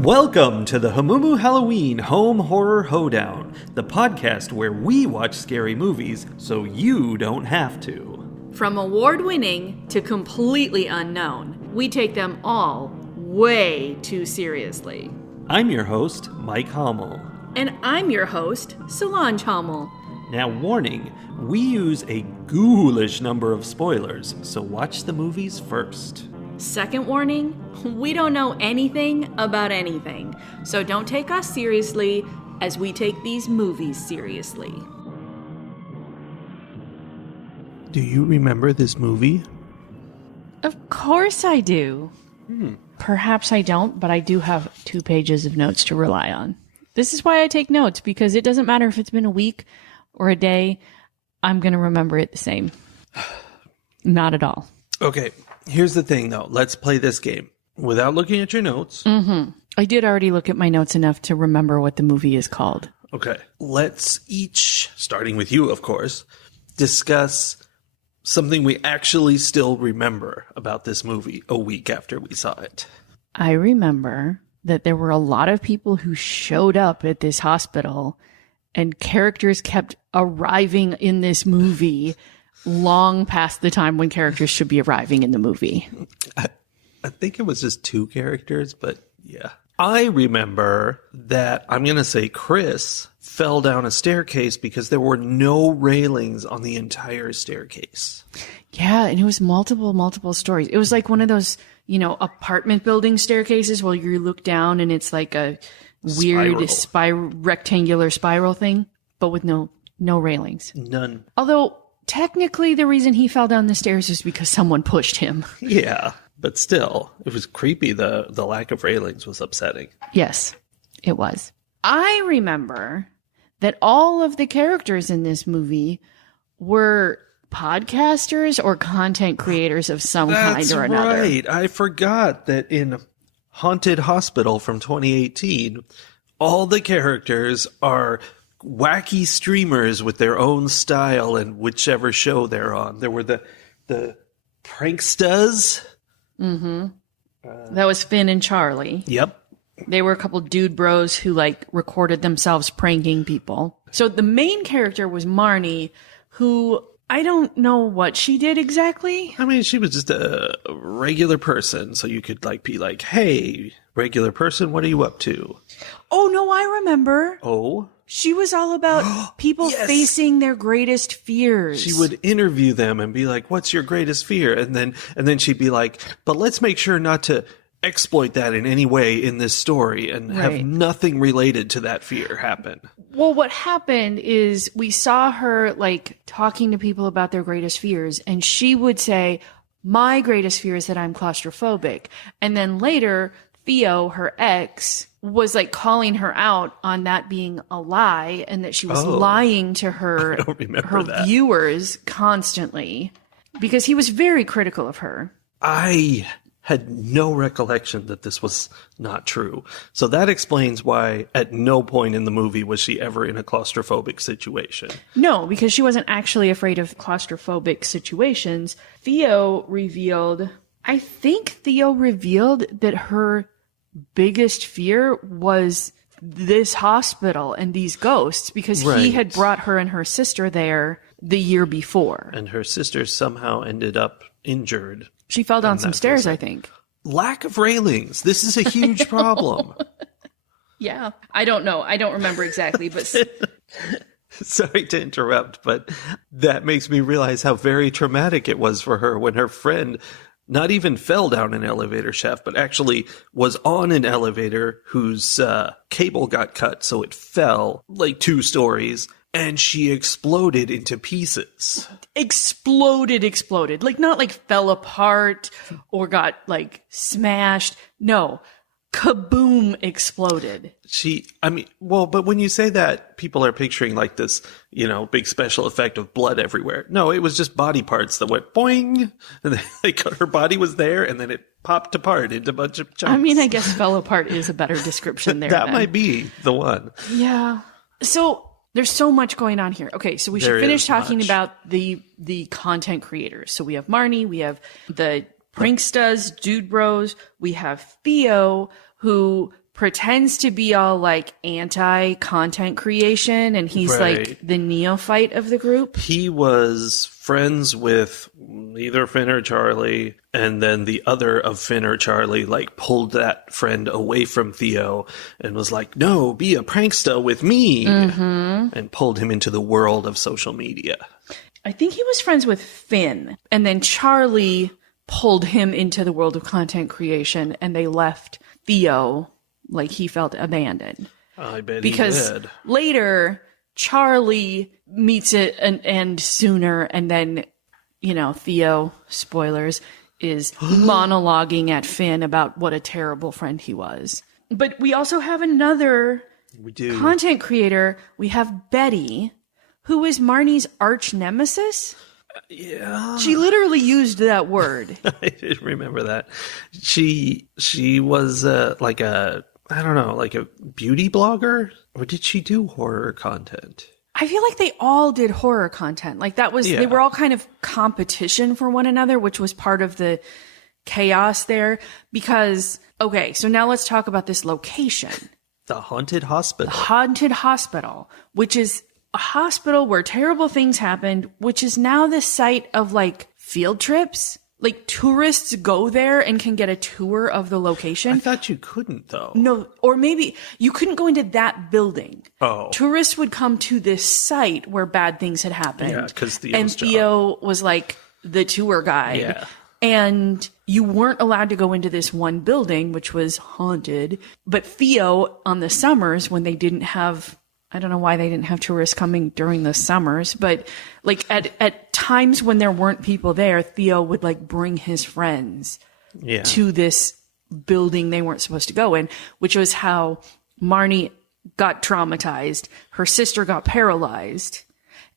Welcome to the Hamumu Halloween Home Horror Hoedown, the podcast where we watch scary movies so you don't have to. From award-winning to completely unknown, we take them all way too seriously. I'm your host, Mike Hommel. And I'm your host, Solange Hommel. Now, warning, we use a ghoulish number of spoilers, so watch the movies first. Second warning, we don't know anything about anything, so don't take us seriously as we take these movies seriously. Do you remember this movie? Of course I do. Perhaps I don't, but I do have 2 pages of notes to rely on. This is why I take notes, because it doesn't matter if it's been a week or a day, I'm going to remember it the same. Not at all. Okay, here's the thing though. Let's play this game without looking at your notes. I did already look at my notes enough to remember what the movie is called. Okay, let's each, starting with you of course, discuss something we actually still remember about this movie a week after we saw it. I remember that there were a lot of people who showed up at this hospital and characters kept arriving in this movie long past the time when characters should be arriving in the movie. I think it was just 2 characters, but yeah. I remember that, I'm going to say Chris fell down a staircase because there were no railings on the entire staircase. Yeah, and it was multiple stories. It was like one of those, apartment building staircases where you look down and it's like a weird rectangular spiral thing, but with no railings. None. Although technically the reason he fell down the stairs is because someone pushed him. Yeah, but still, it was creepy. The lack of railings was upsetting. Yes, it was. I remember that all of the characters in this movie were podcasters or content creators of some kind or another. That's right. I forgot that in Haunted Hospital from 2018, all the characters are wacky streamers with their own style and whichever show they're on. There were the pranksters. That was Finn and Charlie. Yep. They were a couple dude bros who recorded themselves pranking people. So the main character was Marnie, who I don't know what she did exactly. I mean, she was just a regular person, so you could be like, hey, regular person, what are you up to? Oh, no, I remember. Oh? She was all about people facing their greatest fears. She would interview them and be like, what's your greatest fear? And then she'd be like, but let's make sure not to exploit that in any way in this story and have nothing related to that fear happen. Well, what happened is we saw her talking to people about their greatest fears, and she would say, my greatest fear is that I'm claustrophobic. And then later, Theo, her ex, was calling her out on that being a lie and that she was lying to her viewers constantly because he was very critical of her. I had no recollection that this was not true. So that explains why at no point in the movie was she ever in a claustrophobic situation. No, because she wasn't actually afraid of claustrophobic situations. I think Theo revealed that her biggest fear was this hospital and these ghosts because he had brought her and her sister there the year before. And her sister somehow ended up injured. She fell down some stairs, I think. Lack of railings. This is a huge problem. Yeah. I don't know. I don't remember exactly, but... Sorry to interrupt, but that makes me realize how very traumatic it was for her when her friend not even fell down an elevator shaft, but actually was on an elevator whose cable got cut, so it fell 2 stories, and she exploded into pieces. Exploded. Not fell apart or got smashed. No. Kaboom exploded. But when you say that, people are picturing this, big special effect of blood everywhere. No, it was just body parts that went boing, and then her body was there, and then it popped apart into a bunch of chunks. I mean, I guess fell apart is a better description there. That might be the one. Yeah. So there's so much going on here. Okay, so we should finish talking about the content creators. So we have Marnie, we have the Pranksters, Dude Bros. We have Theo, who pretends to be all like anti-content creation, and he's Right. like the neophyte of the group. He was friends with either Finn or Charlie, and then the other of Finn or Charlie like pulled that friend away from Theo and was like, no, be a prankster with me, and pulled him into the world of social media. I think he was friends with Finn, and then Charlie pulled him into the world of content creation, and they left Theo like he felt abandoned. I bet Because he did. later, Charlie meets it an end sooner, and then, you know, Theo, spoilers, is monologuing at Finn about what a terrible friend he was. But we also have another We do. content creator. We have Betty, who is Marnie's arch nemesis. Yeah. She literally used that word. I didn't remember that. She was like a, I don't know, like a beauty blogger, or did she do horror content? I feel like they all did horror content. Like that was, Yeah. they were all kind of competition for one another, which was part of the chaos there. Because, okay, so now let's talk about this location. The haunted hospital. Haunted Hospital, which is a hospital where terrible things happened, which is now the site of like field trips. Like tourists go there and can get a tour of the location. I thought you couldn't though. No, or maybe you couldn't go into that building. Oh. Tourists would come to this site where bad things had happened. Yeah, 'cause Theo's and job. Theo was like the tour guide. Yeah. And you weren't allowed to go into this one building, which was haunted. But Theo, on the summers when they didn't have, I don't know why they didn't have tourists coming during the summers, but like at times when there weren't people there, Theo would like bring his friends Yeah. to this building they weren't supposed to go in, which was how Marnie got traumatized. Her sister got paralyzed,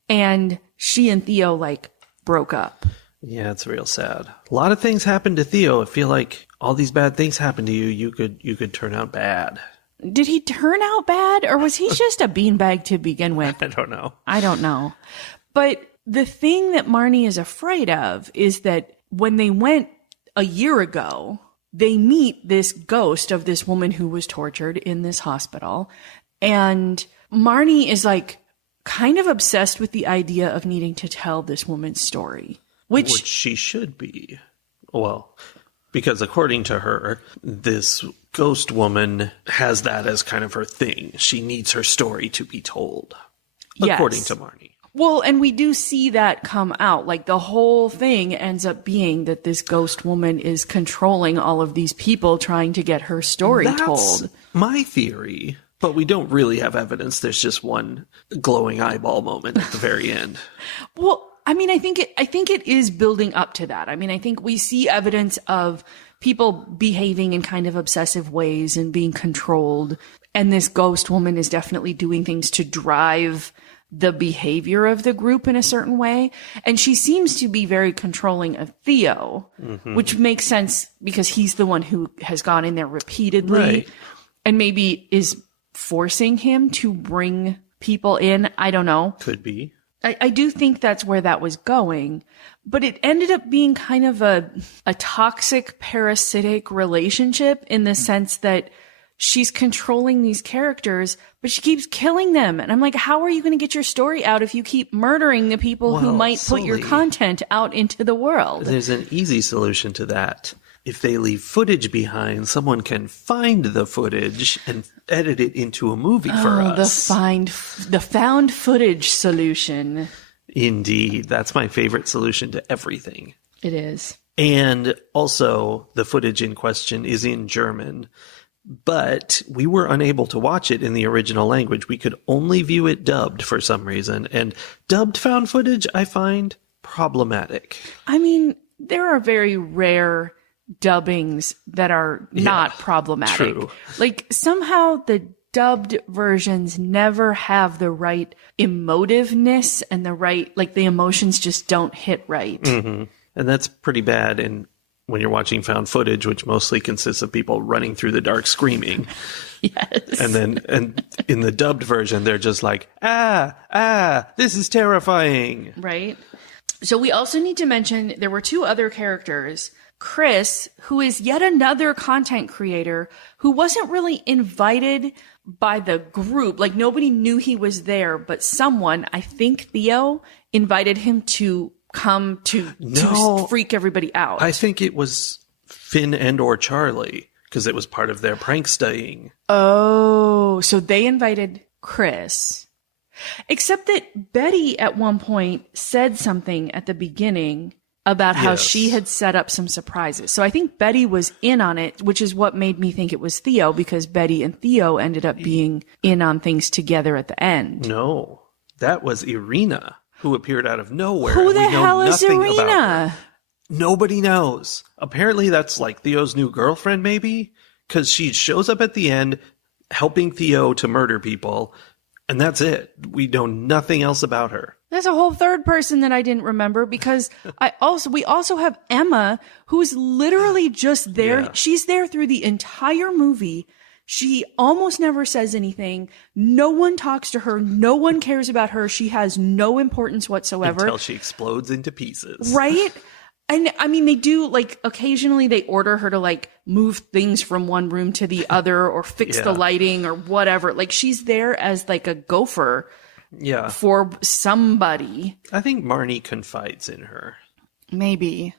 and she and Theo like broke up. Yeah, it's real sad. A lot of things happened to Theo. I feel like all these bad things happen to you. You could turn out bad. Did he turn out bad, or was he just a beanbag to begin with? I don't know. I don't know. But the thing that Marnie is afraid of is that when they went a year ago, they meet this ghost of this woman who was tortured in this hospital. And Marnie is like kind of obsessed with the idea of needing to tell this woman's story, Which she should be. Well, because according to her, this ghost woman has that as kind of her thing. She needs her story to be told, according Yes. to Marnie. Well, and we do see that come out. Like the whole thing ends up being that this ghost woman is controlling all of these people trying to get her story That's told. my theory, but we don't really have evidence. There's just one glowing eyeball moment at the very end. Well, I mean, I think it is building up to that. I mean, I think we see evidence of people behaving in kind of obsessive ways and being controlled. And this ghost woman is definitely doing things to drive the behavior of the group in a certain way. And she seems to be very controlling of Theo, which makes sense because he's the one who has gone in there repeatedly Right. and maybe is forcing him to bring people in. I don't know. Could be. I do think that's where that was going, but it ended up being kind of a toxic, parasitic relationship in the sense that she's controlling these characters, but she keeps killing them. And I'm like, how are you going to get your story out if you keep murdering the people who Well, might put your Sully, content out into the world? There's an easy solution to that. If they leave footage behind, someone can find the footage and edit it into a movie for us. The found footage solution. Indeed. That's my favorite solution to everything. It is. And also, the footage in question is in German, but we were unable to watch it in the original language. We could only view it dubbed for some reason. And dubbed found footage, I find problematic. I mean, there are very rare dubbings that are not problematic. true. Like somehow the dubbed versions never have the right emotiveness and the right, like the emotions just don't hit right. And that's pretty bad when you're watching found footage, which mostly consists of people running through the dark screaming. Yes. And in the dubbed version, they're just like, this is terrifying. Right. So we also need to mention there were two other characters Chris, who is yet another content creator who wasn't really invited by the group. Like nobody knew he was there, but someone, I think Theo, invited him to come to freak everybody out. I think it was Finn and or Charlie, because it was part of their prank staying. Oh, so they invited Chris. Except that Betty at one point said something at the beginning about how she had set up some surprises. So I think Betty was in on it, which is what made me think it was Theo, because Betty and Theo ended up being in on things together at the end. No, that was Irina, who appeared out of nowhere. Who the We know hell is nothing about her. Irina? Nobody knows. Apparently that's like Theo's new girlfriend, maybe? Because she shows up at the end helping Theo to murder people, and that's it. We know nothing else about her. There's a whole third person that I didn't remember, because we also have Emma, who's literally just there. Yeah. She's there through the entire movie. She almost never says anything. No one talks to her. No one cares about her. She has no importance whatsoever. Until she explodes into pieces. Right? And I mean, they do, like, occasionally they order her to, like, move things from one room to the other or fix the lighting or whatever. Like, she's there as, like, a gopher for somebody. I think Marnie confides in her. Maybe.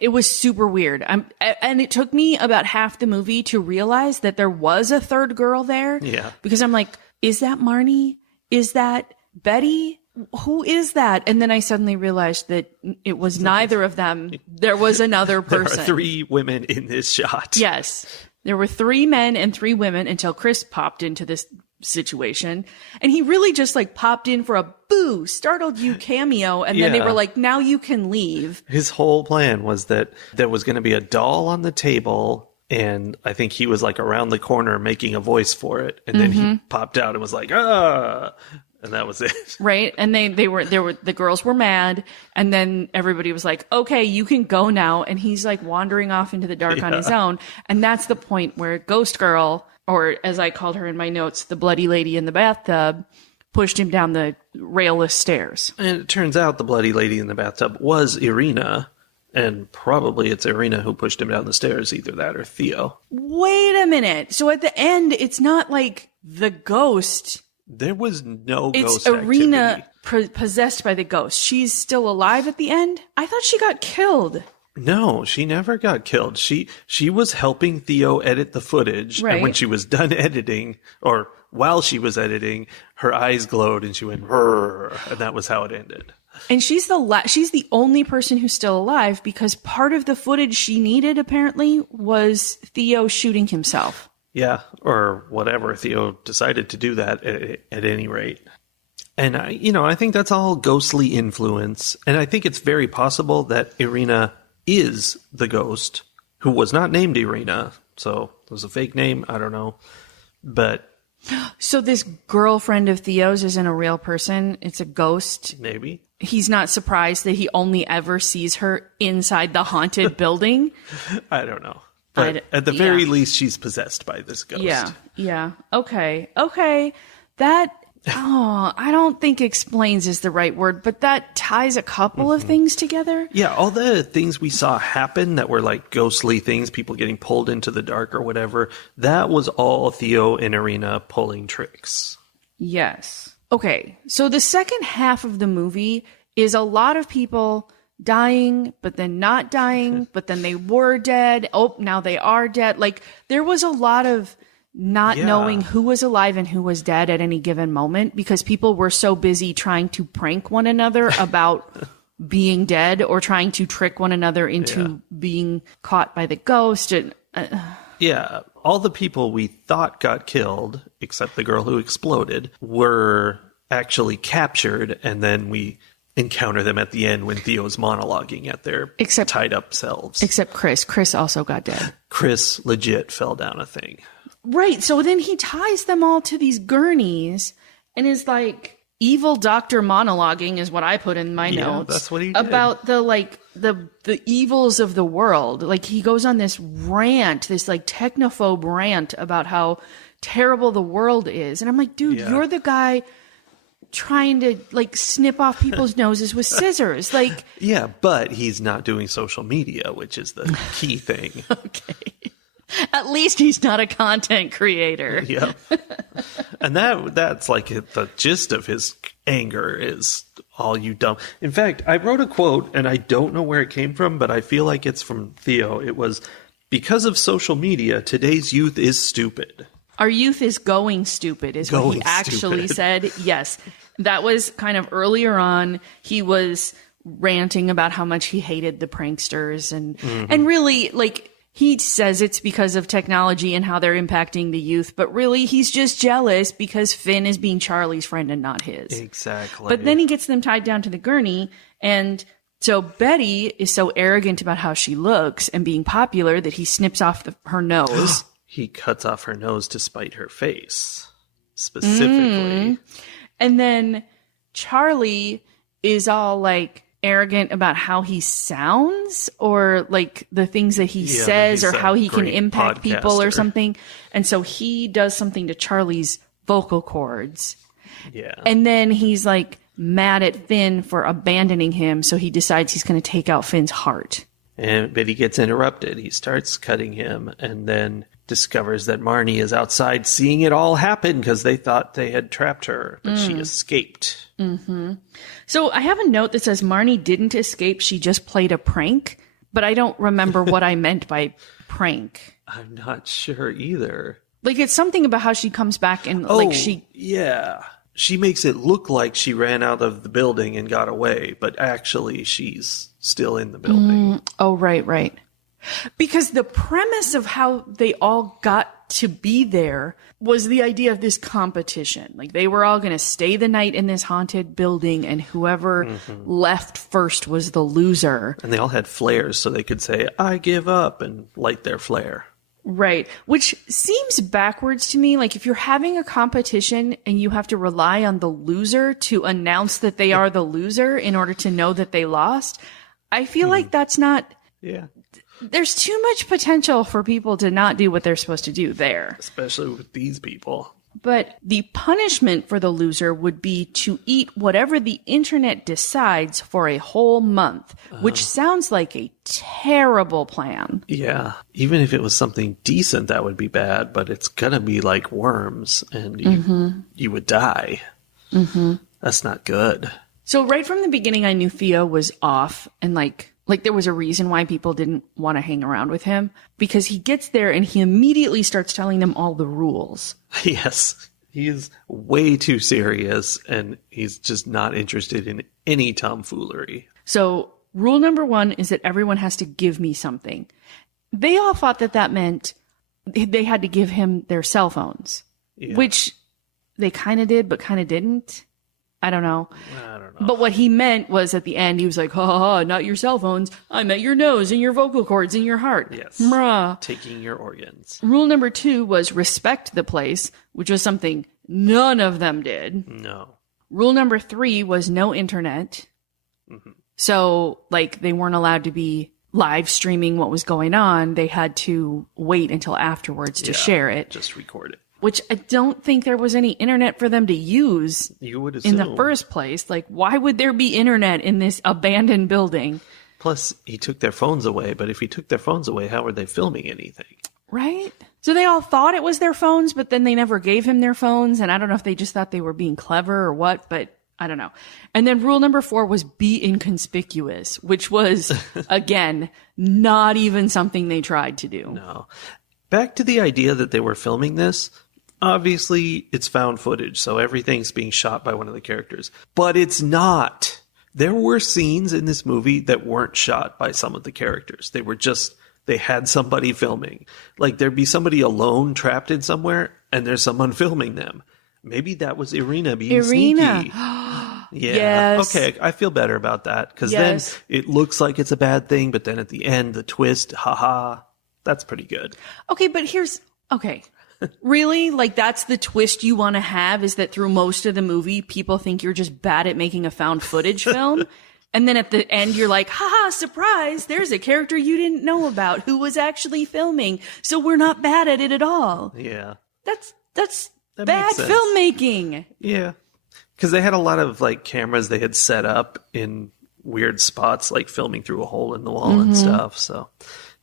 It was super weird. And it took me about half the movie to realize that there was a third girl there. Yeah. Because I'm like, is that Marnie? Is that Betty? Who is that? And then I suddenly realized that it was neither of them. There was another person. There are 3 women in this shot. Yes. There were 3 men and 3 women until Chris popped into this situation. And he really just like popped in for a boo, startled you cameo. And then they were like, now you can leave. His whole plan was that there was going to be a doll on the table, and I think he was like around the corner making a voice for it. And then he popped out and was like, ah. And that was it. Right. And the girls were mad. And then everybody was like, okay, you can go now. And he's like wandering off into the dark on his own. And that's the point where Ghost Girl, or as I called her in my notes, the bloody lady in the bathtub, pushed him down the railless stairs. And it turns out the bloody lady in the bathtub was Irina. And probably it's Irina who pushed him down the stairs, either that or Theo. Wait a minute. So at the end, it's not like the ghost. There was no It's ghost Irina activity. possessed by the ghost. She's still alive at the end? I thought she got killed. No, she never got killed. She was helping Theo edit the footage. Right. And when she was done editing, or while she was editing, her eyes glowed and she went, "Rrr," and that was how it ended. And she's the only person who's still alive, because part of the footage she needed apparently was Theo shooting himself. Yeah, or whatever. Theo decided to do that at any rate. And I think that's all ghostly influence. And I think it's very possible that Irina is the ghost, who was not named Irina. So it was a fake name. I don't know. But So this girlfriend of Theo's isn't a real person. It's a ghost. maybe. He's not surprised that he only ever sees her inside the haunted building. I don't know. But at the very least, she's possessed by this ghost. Yeah. Okay. That, I don't think explains is the right word, but that ties a couple of things together. Yeah, all the things we saw happen that were like ghostly things, people getting pulled into the dark or whatever, that was all Theo and Irina pulling tricks. Yes. Okay. So the second half of the movie is a lot of people dying, but then not dying, but then they were dead. Oh, now they are dead. Like, there was a lot of not knowing who was alive and who was dead at any given moment, because people were so busy trying to prank one another about being dead, or trying to trick one another into being caught by the ghost. And Yeah, all the people we thought got killed, except the girl who exploded, were actually captured, and then we encounter them at the end when Theo's monologuing at their tied up selves. Except Chris. Chris also got dead. Chris legit fell down a thing. Right. So then he ties them all to these gurneys and is like, evil doctor monologuing is what I put in my notes. That's what he did. About the evils of the world. Like, he goes on this rant, this like technophobe rant about how terrible the world is. And I'm like, dude, you're the guy trying to like snip off people's noses with scissors. Like, Yeah, but he's not doing social media, which is the key thing. okay. At least he's not a content creator. Yep. And that's like the gist of his anger is all you dumb. In fact, I wrote a quote and I don't know where it came from, but I feel like it's from Theo. It was, because of social media, today's youth is stupid. Our youth is going stupid, is what he Going actually stupid. said. Yes. That was kind of earlier on. He was ranting about how much he hated the pranksters and really, like, he says it's because of technology and how they're impacting the youth, but really he's just jealous because Finn is being Charlie's friend and not his. Exactly. But then he gets them tied down to the gurney, and so Betty is so arrogant about how she looks and being popular that he snips off her nose. He cuts off her nose to spite her face, specifically. And then Charlie is all like arrogant about how he sounds or like the things that he says he's or a how he can great impact people or podcaster. something. And so he does something to Charlie's vocal cords. Yeah. And then he's like mad at Finn for abandoning him. So he decides he's going to take out Finn's heart. But he gets interrupted. He starts cutting him and then discovers that Marnie is outside seeing it all happen because they thought they had trapped her, but she escaped. So I have a note that says Marnie didn't escape. She just played a prank, but I don't remember what I meant by prank. I'm not sure either. Like it's something about how she comes back and like she, Yeah. She makes it look like she ran out of the building and got away, but actually she's still in the building. oh, right. Because the premise of how they all got to be there was the idea of this competition. Like they were all going to stay the night in this haunted building and whoever left first was the loser. And they all had flares so they could say, I give up, and light their flare. Right. Which seems backwards to me. Like if you're having a competition and you have to rely on the loser to announce that they are the loser in order to know that they lost, I feel like that's not, Yeah. there's too much potential for people to not do what they're supposed to do there. Especially with these people. But the punishment for the loser would be to eat whatever the internet decides for a whole month, which sounds like a terrible plan. Yeah. Even if it was something decent, that would be bad, but it's gonna be like worms and you would die. That's not good. So right from the beginning, I knew Theo was off and like there was a reason why people didn't want to hang around with him because he gets there and he immediately starts telling them all the rules. Yes. He's way too serious and he's just not interested in any tomfoolery. So rule number 1 is that everyone has to give me something. They all thought that meant they had to give him their cell phones, which they kind of did, but kind of didn't. I don't know. But what he meant was at the end, he was like, ha ha ha, not your cell phones. I meant your nose and your vocal cords and your heart. Yes. Mwah. Taking your organs. Rule number 2 was respect the place, which was something none of them did. No. Rule number 3 was no internet. So, like, they weren't allowed to be live streaming what was going on. They had to wait until afterwards to share it, Just record it. which I don't think there was any internet for them to use You would assume. in the first place. Like, why would there be internet in this abandoned building? Plus, he took their phones away, but if he took their phones away, how were they filming anything? Right? So they all thought it was their phones, but then they never gave him their phones. And I don't know if they just thought they were being clever or what, but I don't know. And then rule number 4 was be inconspicuous, which was, again, not even something they tried to do. No. Back to the idea that they were filming this. Obviously, it's found footage, so everything's being shot by one of the characters. But it's not. There were scenes in this movie that weren't shot by some of the characters. They were just, they had somebody filming. Like, there'd be somebody alone trapped in somewhere, and there's someone filming them. Maybe that was Irina being sneaky. Yeah. Yes. Okay, I feel better about that, because Yes. then it looks like it's a bad thing, but then at the end, the twist, haha, that's pretty good. Okay, but okay. Really? Like, that's the twist you want to have, is that through most of the movie, people think you're just bad at making a found footage film. And then at the end, you're like, haha, surprise, there's a character you didn't know about who was actually filming. So we're not bad at it at all. Yeah. That's That bad makes sense. filmmaking. Yeah. Because they had a lot of like cameras they had set up in weird spots, like filming through a hole in the wall and stuff. So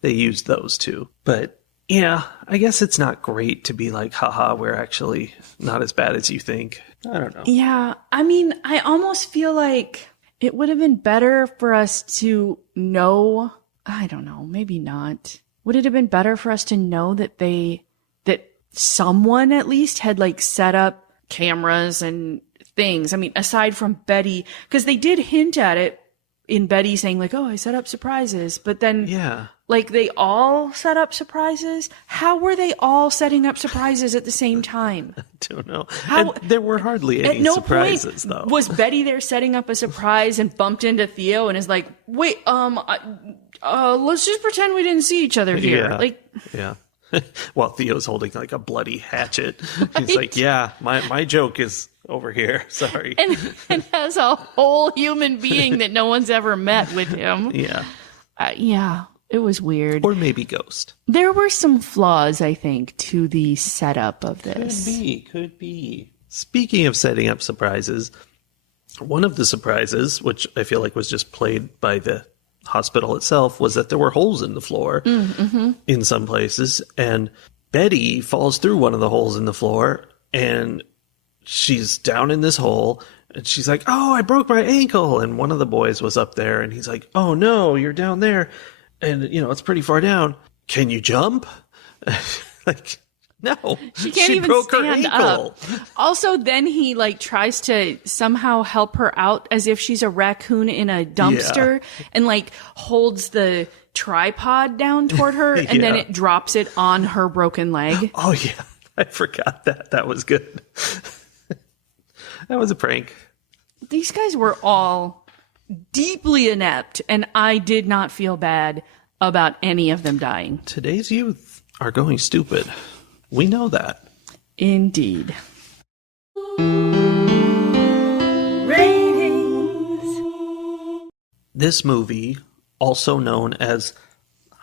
they used those too. But yeah, I guess it's not great to be like, haha, we're actually not as bad as you think. I don't know. Yeah. I mean, I almost feel like it would have been better for us to know. I don't know. Maybe not. Would it have been better for us to know that that someone at least had like set up cameras and things? I mean, aside from Betty, because they did hint at it in Betty saying like, oh, I set up surprises. But then Yeah. like they all set up surprises. How were they all setting up surprises at the same time? Don't know. How- And there were hardly At any no surprises, point though. was Betty there setting up a surprise and bumped into Theo and is like, wait, let's just pretend we didn't see each other here. Yeah. Like, Yeah. While Theo's holding like a bloody hatchet. He's like, yeah, my joke is over here. Sorry. and has a whole human being that no one's ever met with him. Yeah. Yeah, it was weird. Or maybe Ghost. There were some flaws, I think, to the setup of this. Could be. Speaking of setting up surprises, one of the surprises, which I feel like was just played by the hospital itself, was that there were holes in the floor in some places. And Betty falls through one of the holes in the floor and she's down in this hole. And she's like, oh, I broke my ankle. And one of the boys was up there and he's like, oh no, you're down there. And, it's pretty far down. Can you jump? Like, no. She can't even broke her stand ankle. up. Also, then he like tries to somehow help her out as if she's a raccoon in a dumpster and like holds the tripod down toward her and then Yeah. it drops it on her broken leg. Oh, yeah. I forgot that. That was good. That was a prank. These guys were all deeply inept and I did not feel bad about any of them dying. Today's youth are going stupid. We know that. Indeed. This movie, also known as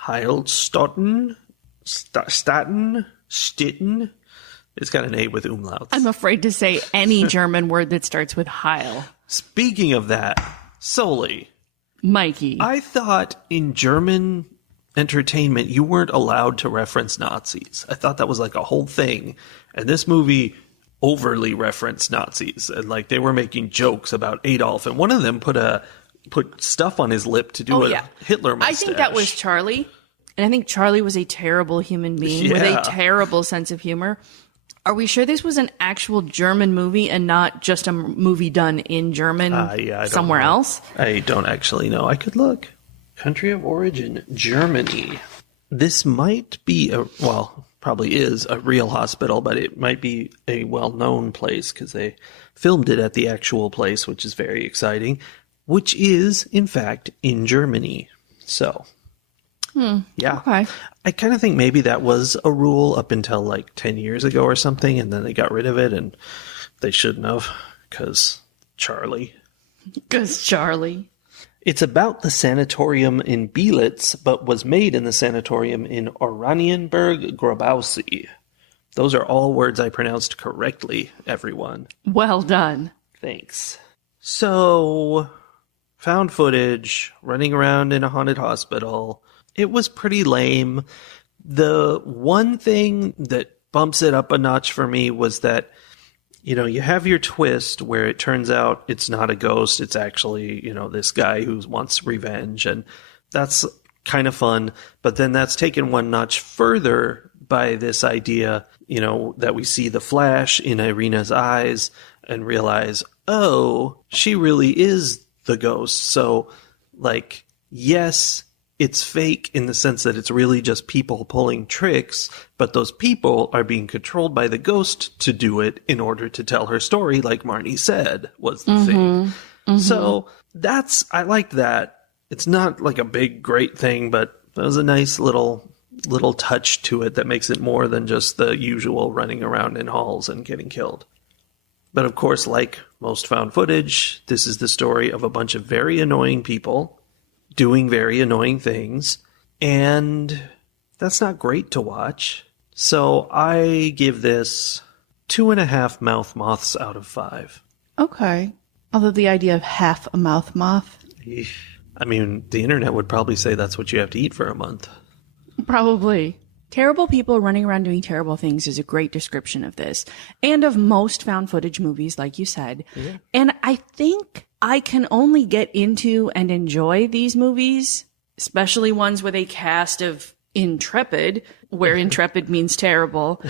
Heilstatten, Stitten, it's got an A with umlauts. I'm afraid to say any German word that starts with Heil. Speaking of that, Sully, Mikey. I thought in German entertainment you weren't allowed to reference Nazis. I thought that was like a whole thing. And this movie overly referenced Nazis. And like they were making jokes about Adolf. And one of them put stuff on his lip to do a Hitler mustache. I think that was Charlie. And I think Charlie was a terrible human being with a Yeah. terrible sense of humor. Are we sure this was an actual German movie and not just a movie done in German I don't somewhere know. else? I don't actually know. I could look. Country of origin, Germany. This might be probably is a real hospital, but it might be a well-known place because they filmed it at the actual place, which is very exciting, which is, in fact, in Germany. So, yeah. Okay. I kind of think maybe that was a rule up until like 10 years ago or something, and then they got rid of it, and they shouldn't have, because Charlie. Because Charlie. It's about the sanatorium in Belitz, but was made in the sanatorium in Oranienburg-Grabowsee. Those are all words I pronounced correctly, everyone. Well done. Thanks. So, found footage, running around in a haunted hospital. It was pretty lame. The one thing that bumps it up a notch for me was that, you have your twist where it turns out it's not a ghost. It's actually, this guy who wants revenge. And that's kind of fun. But then that's taken one notch further by this idea, that we see the flash in Irina's eyes and realize, oh, she really is the ghost. So, yes, it's fake in the sense that it's really just people pulling tricks, but those people are being controlled by the ghost to do it in order to tell her story, like Marnie said was the thing. So I liked that. It's not like a big, great thing, but that was a nice little touch to it that makes it more than just the usual running around in halls and getting killed. But of course, like most found footage, this is the story of a bunch of very annoying people doing very annoying things, and that's not great to watch. So I give this 2.5 mouth moths out of 5. Okay. Although the idea of half a mouth moth. Eesh. I mean, the internet would probably say that's what you have to eat for a month. Probably. Terrible people running around doing terrible things is a great description of this and of most found footage movies, like you said. Yeah. And I think I can only get into and enjoy these movies, especially ones with a cast of intrepid, where intrepid means terrible,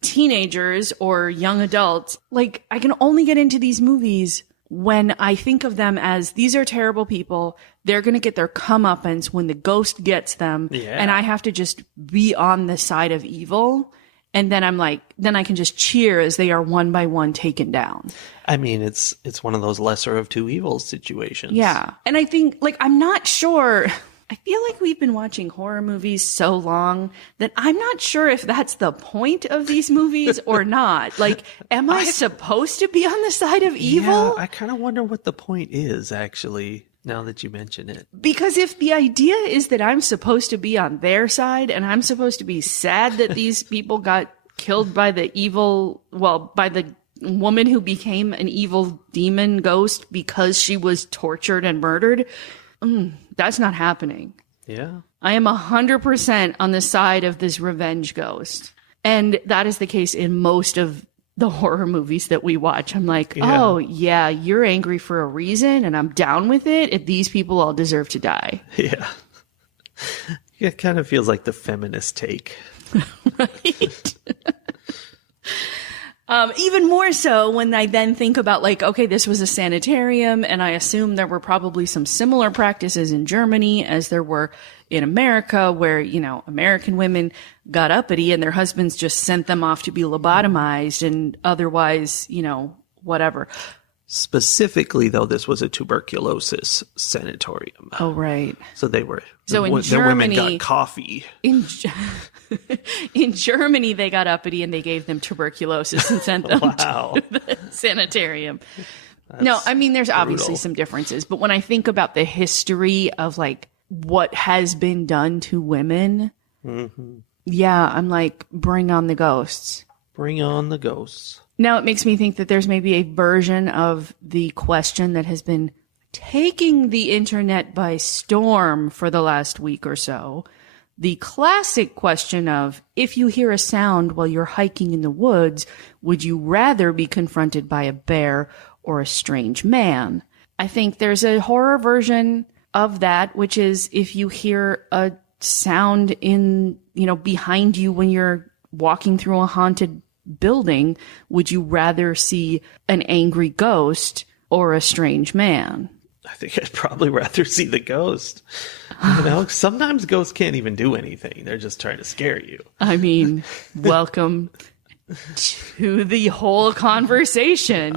teenagers or young adults. Like, I can only get into these movies when I think of them as these are terrible people. They're going to get their comeuppance when the ghost gets them. Yeah. And I have to just be on the side of evil. And then I'm like, then I can just cheer as they are one by one taken down. I mean, it's one of those lesser of two evils situations. Yeah. And I think, like, I'm not sure. I feel like we've been watching horror movies so long that I'm not sure if that's the point of these movies or not. Like, am I supposed to be on the side of evil? Yeah, I kind of wonder what the point is, actually, now that you mention it. Because if the idea is that I'm supposed to be on their side and I'm supposed to be sad that these people got killed by the evil, well, by the woman who became an evil demon ghost because she was tortured and murdered, that's not happening. Yeah. I am 100% on the side of this revenge ghost. And that is the case in most of the horror movies that we watch. I'm like, oh, yeah, you're angry for a reason, and I'm down with it. If these people all deserve to die. Yeah. It kind of feels like the feminist take. Right? Even more so when I then think about, like, okay, this was a sanitarium, and I assume there were probably some similar practices in Germany as there were in America, where, you know, American women got uppity and their husbands just sent them off to be lobotomized and otherwise, you know, whatever. Specifically, though, this was a tuberculosis sanatorium. Oh, right. So they were. So in the women got coffee. In Germany, they got uppity and they gave them tuberculosis and sent them to the sanitarium. No, I mean, there's obviously some differences, but when I think about the history of, like, what has been done to women, yeah, I'm like, bring on the ghosts. Bring on the ghosts. Now it makes me think that there's maybe a version of the question that has been taking the internet by storm for the last week or so. The classic question of, if you hear a sound while you're hiking in the woods, would you rather be confronted by a bear or a strange man? I think there's a horror version of that, which is if you hear a sound in, you know, behind you when you're walking through a haunted building, would you rather see an angry ghost or a strange man? I think I'd probably rather see the ghost. You know, sometimes ghosts can't even do anything. They're just trying to scare you. I mean, welcome to the whole conversation.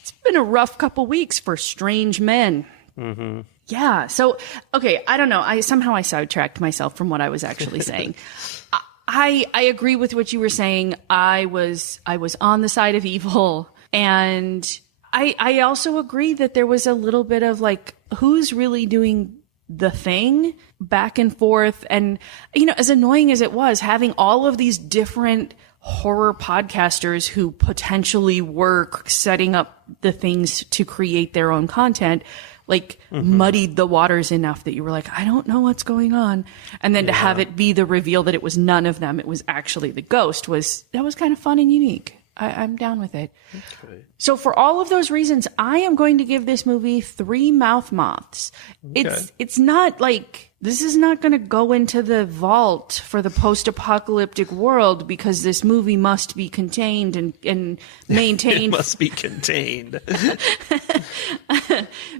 It's been a rough couple weeks for strange men. Yeah. So, okay, I don't know. I sidetracked myself from what I was actually saying. I agree with what you were saying. I was on the side of evil, and I also agree that there was a little bit of, like, who's really doing the thing back and forth. And, you know, as annoying as it was, having all of these different horror podcasters who potentially were setting up the things to create their own content, like, muddied the waters enough that you were like, I don't know what's going on. And then to have it be the reveal that it was none of them, it was actually the ghost, that was kind of fun and unique. I'm down with it. Okay. So for all of those reasons, I am going to give this movie 3 mouth moths. Okay. It's not like, this is not going to go into the vault for the post-apocalyptic world, because this movie must be contained and maintained. It must be contained.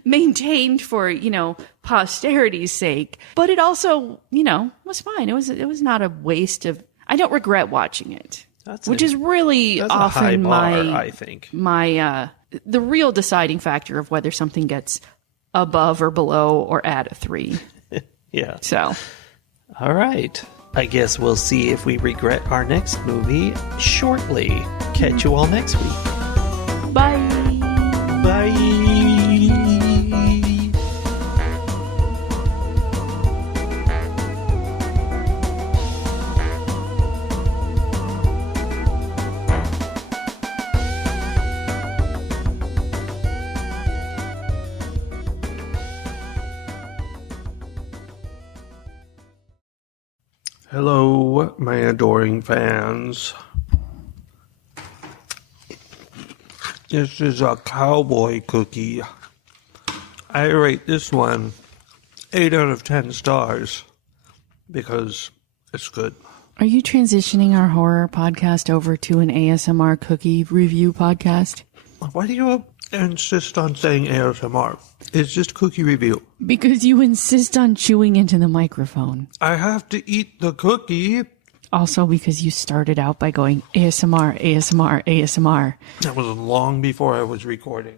Maintained for, you know, posterity's sake. But it also, you know, was fine. It was not a waste of, I don't regret watching it. Which is really often a high bar, I think. The real deciding factor of whether something gets above or below or at a 3. Yeah. So. All right. I guess we'll see if we regret our next movie shortly. Catch you all next week. Bye. Bye. Hello, my adoring fans. This is a cowboy cookie. I rate this one 8 out of 10 stars because it's good. Are you transitioning our horror podcast over to an ASMR cookie review podcast? Why do you insist on saying ASMR? It's just cookie review. Because you insist on chewing into the microphone. I have to eat the cookie. Also because you started out by going ASMR, ASMR, ASMR. That was long before I was recording.